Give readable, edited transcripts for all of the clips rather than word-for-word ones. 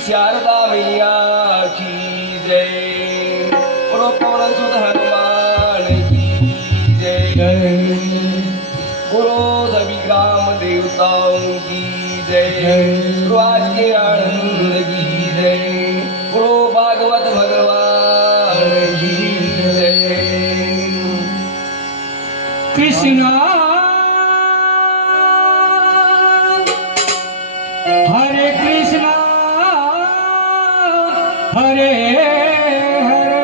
शारदा मैया की जय। बोलो पवन सुत हनुमान की जय। बोलो सभी ग्राम देवताओं की जय। आज के आनंद की जय। बोलो भागवत भगवान की जय। कृष्णा हरे कृष्णा हरे हरे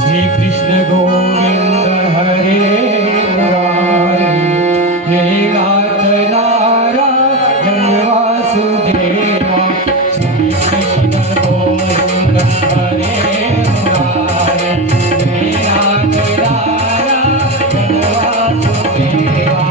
श्री कृष्ण गोविंद हरे मुरारी हे नाथ नारायण वासुदेवा श्री कृष्ण गोविंद हरे मुरारी हे नाथ नारायण वासुदेवा।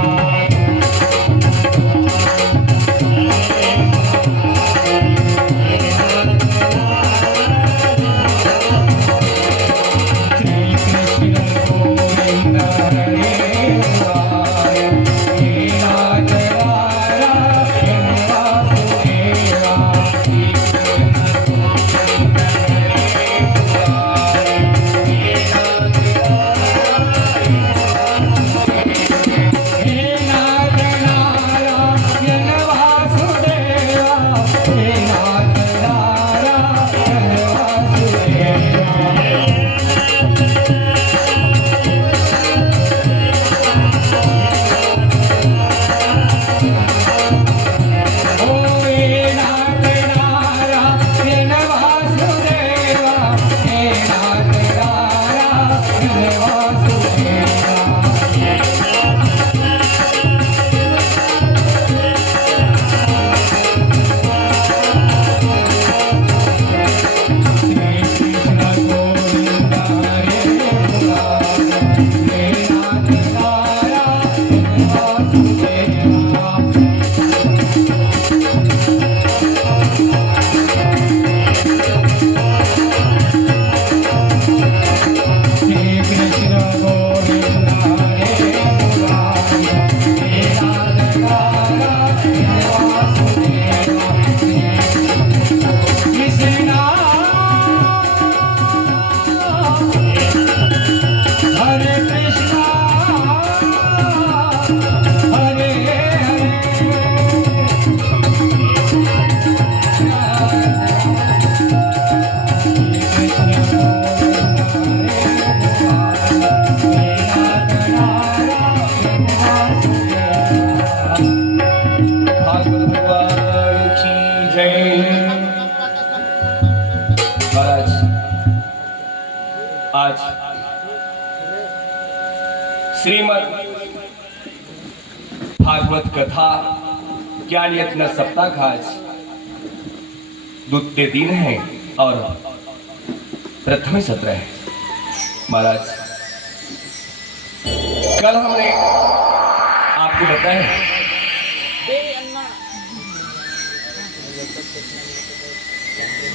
आज श्रीमद् भागवत कथा ज्ञान यज्ञ सप्ताह का आज द्वितीय दिन है और प्रथम सत्र है। महाराज, कल हमने आपको बताया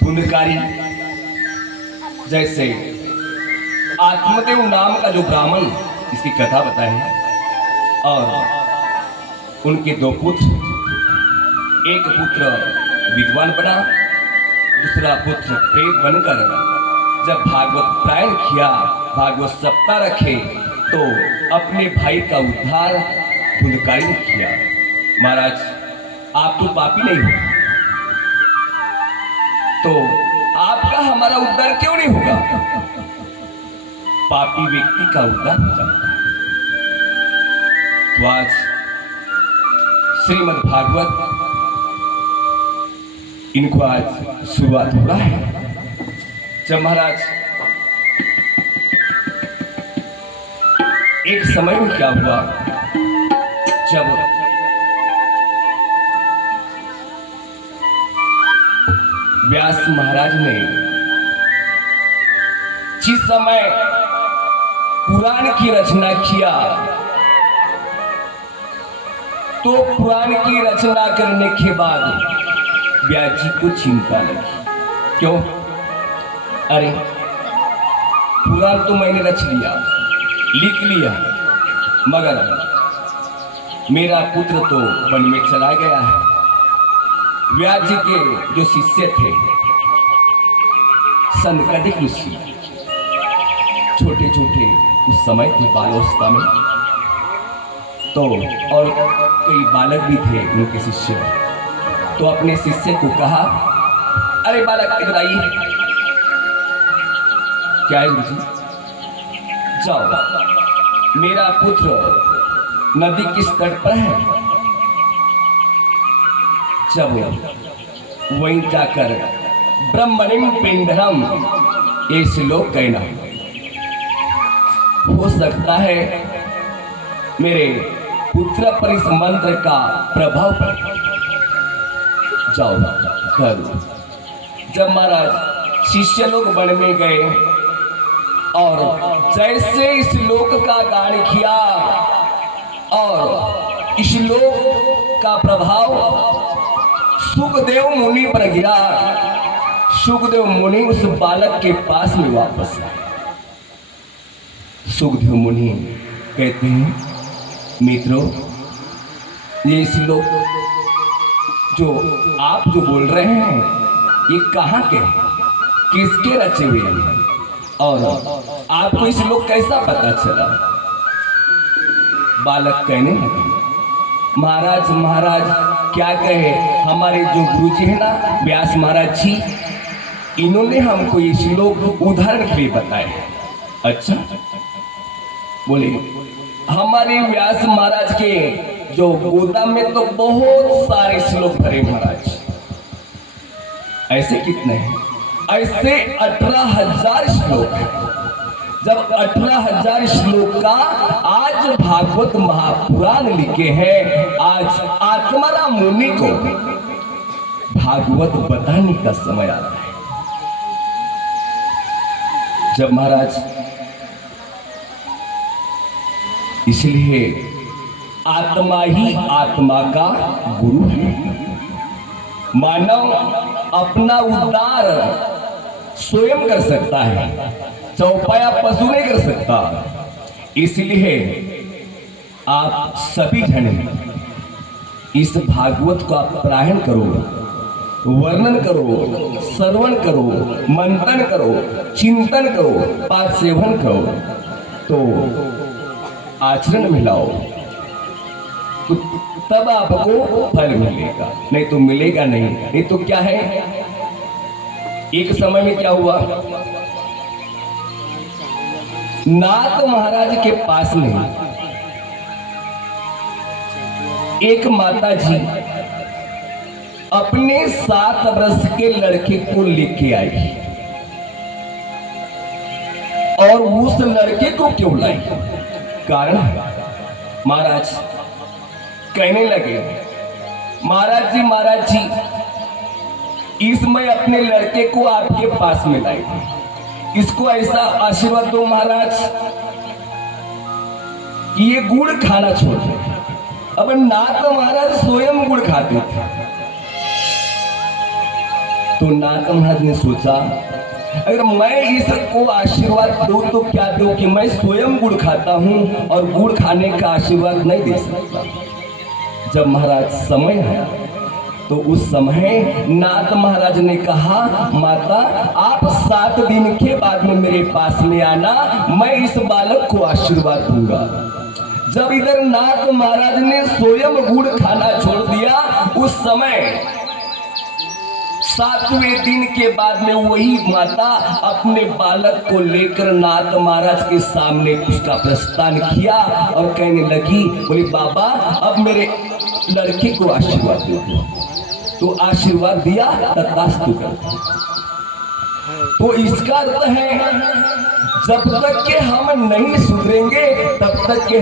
पुण्यकारी जैसे आत्मदेव नाम का जो ब्राह्मण, इसकी कथा बताई है, और उनके दो पुत्र, एक पुत्र विद्वान बना, दूसरा पुत्र प्रेत बनकर जब भागवत पारायण किया, भागवत सप्ताह रखे, तो अपने भाई का उद्धार पुण्यकारी ने किया। महाराज, आप तो पापी नहीं हो, तो आपका हमारा उद्धार क्यों नहीं होगा? पापी व्यक्ति का उद्धार हो जाता है। तो आज श्रीमद् भागवत, इनको आज शुरुआत हो रहा है। जब महाराज एक समय में क्या हुआ, जब व्यास महाराज ने जिस समय पुराण की रचना किया, तो पुराण की रचना करने के बाद व्यास जी को चिंता लगी। क्यों? अरे, पुराण तो मैंने रच लिया, लिख लिया, मगर मेरा पुत्र तो वन में चला गया है। व्यास जी के जो शिष्य थे, सनकादिक ऋषि, छोटे छोटे उस समय थे, बाल्यावस्था में, तो और कई बालक भी थे उनके शिष्य। तो अपने शिष्य को कहा, अरे बालक, इधर आइए। क्या है गुरुजी? जाओ, मेरा पुत्र नदी किस तट पर है, जब वहीं जाकर ब्रह्मणिम पिंडरम ये श्लोक कहना, हो सकता है मेरे पुत्र पर इस मंत्र का प्रभाव पड़े। जाओ करो। जब महाराज शिष्य लोग वन में गए और जैसे इस श्लोक का गान किया और इस श्लोक का प्रभाव सुखदेव मुनि पर गिरा, सुखदेव मुनि उस बालक के पास में वापस आए। सुखदेव मुनि कहते हैं, मित्रों, ये श्लोक जो आप जो बोल रहे हैं, ये कहाँ के हैं, किसके रचे हुए हैं, और आपको इस श्लोक कैसा पता चला? बालक कहने लगे, महाराज महाराज क्या कहे, हमारे जो गुरुजी है ना, व्यास महाराज जी, इन्होंने हमको ये श्लोक उदाहरण के लिए बताए। अच्छा, बोले हमारे व्यास महाराज के जो गोदाम में तो बहुत सारे श्लोक भरे महाराज। ऐसे कितने हैं? ऐसे 18,000 श्लोक हैं। जब 18,000 श्लोक का आज भागवत महापुराण लिखे हैं, आज आत्माराम मुनि को भागवत बताने का समय आ रहा है। जब महाराज, इसलिए आत्मा ही आत्मा का गुरु है। मानव अपना उद्धार स्वयं कर सकता है, चौपाया पशु नहीं कर सकता। इसलिए आप सभी जन इस भागवत को आप पारायण करो, वर्णन करो, श्रवण करो, मंथन करो, चिंतन करो, पाठ सेवन करो, तो आचरण में लाओ, तो तब आपको फल मिलेगा, नहीं तो मिलेगा नहीं। नहीं तो क्या है, एक समय में क्या हुआ, नाथ महाराज के पास में एक माता जी अपने 7 वर्ष के लड़के को लेके आई, और उस लड़के को क्यों लाई? कारण महाराज कहने लगे, महाराज जी, इसमें अपने लड़के को आपके पास में लाई, इसको ऐसा आशीर्वाद दो महाराज कि ये गुड़ खाना छोड़ दे। अब नाथ महाराज स्वयं गुड़ खाते थे, तो नाथ महाराज ने सोचा अगर मैं इसको आशीर्वाद दूं तो क्या दूं कि मैं स्वयं गुड़ खाता हूं और गुड़ खाने का आशीर्वाद नहीं दे सकता। जब महाराज समय है तो उस समय नाथ महाराज ने कहा माता आप 7 दिन के बाद में मेरे पास में आना, मैं इस बालक को आशीर्वाद दूंगा। जब इधर नाथ महाराज ने स्वयं गुड़ खाना छोड़ दिया, उस समय 7वें दिन के बाद में वही माता अपने बालक को लेकर नाथ महाराज के सामने उसका प्रस्थान किया और कहने लगी, बोली बाबा अब मेरे लड़के को आशीर्वाद दे दो। तो आशीर्वाद दिया तथास्तु कर। तो इसका अर्थ है जब तक के हम नहीं सुधरेंगे तब तक के